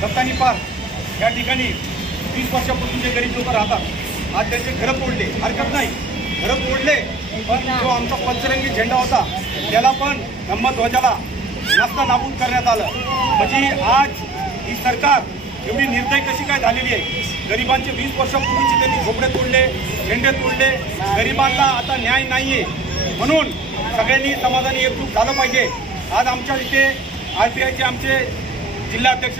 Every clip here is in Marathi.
दत्तानी पार्क या ठिकाणी 20 वर्षापासून जे गरीब लोक राहतात, आज त्यांचे घरं तोडले, हरकत नाही, घरं तोडले, पण जो आमचा पंचरंगी झेंडा होता त्याला पण धम्मध्वजाला नसता नाबूद करण्यात आलं। म्हणजे आज ही सरकार एवढी निर्दयी कशी काय झालेली आहे? गरिबांचे 20 वर्षापूर्वीचे त्यांनी झोपडे तोडले, झेंडे तोडले, गरिबांना आता न्याय नाहीये, म्हणून सगळ्यांनी समाधानी एकजूट झालं पाहिजे। आज आमच्या इथे RPIचे आमचे जिल्हाध्यक्ष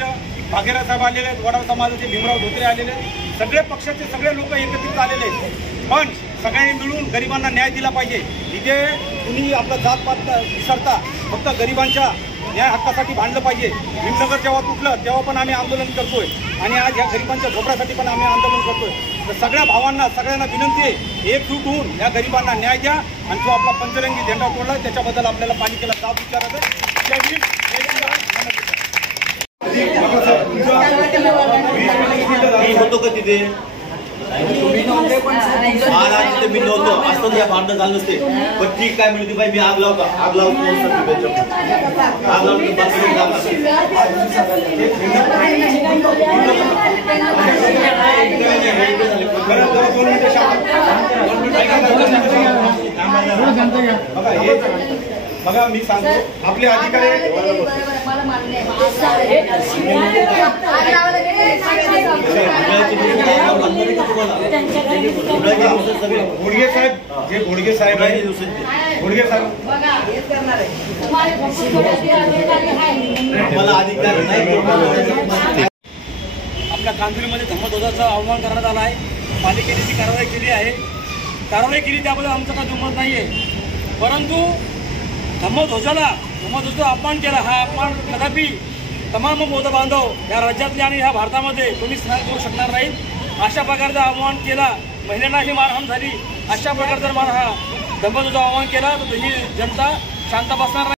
भागीरथ साहेब आलेले आहेत, वडार समाजाचे भीमराव धोत्रे आलेले आहेत, सगळे पक्षाचे सगळे लोक एकत्रित आलेले आहेत, पण सगळ्यांनी मिळून गरिबांना न्याय दिला पाहिजे। इथे कुणी आपला जातपात विसरता फक्त गरिबांच्या न्याय हक्कासाठी भांडलं पाहिजे। भीमनगर जेव्हा तुटलं तेव्हा पण आम्ही आंदोलन करतोय आणि आज ह्या गरिबांच्या झोपड्यासाठी पण आम्ही आंदोलन करतोय। तर सगळ्या भावांना सगळ्यांना विनंती आहे, एकजूट होऊन या गरिबांना न्याय द्या आणि जो आपला पंचरंगी झेंडा तोडला त्याच्याबद्दल आपल्याला पालिकेला जाब विचारायचं। होतो का तिथे मी नव्हतो असं या भांडण झालं नसते, पण ठीक काय मिळते बाई, मी आग लावतो आग लावून आग लावून बघा मी सांगतो आपले अधिकारी घोडगे साहेब जे घोडगे साहेब आहे घोडगे साहेब आपल्या कांजूरमध्ये धम्मध्वजाचा अवमान करण्यात आला आहे। पालिकेने जी कारवाई केली आहे, कारवाई केली त्याबद्दल आमचं काही दुमत नाही आहे, परंतु धम्मध्वजाचा अपमान केला हा अपमान कदापि तमाम बौद्ध बांधव या राज्यातले आणि ह्या भारतामध्ये कोणीच सहन करू शकणार नाही। अशा प्रकारचा अपमान केला, महिलांनाही मारहाण झाली, अशा प्रकारचा हा धम्मध्वजाचा अपमान केला तर ही जनता शांत बसणार नाही।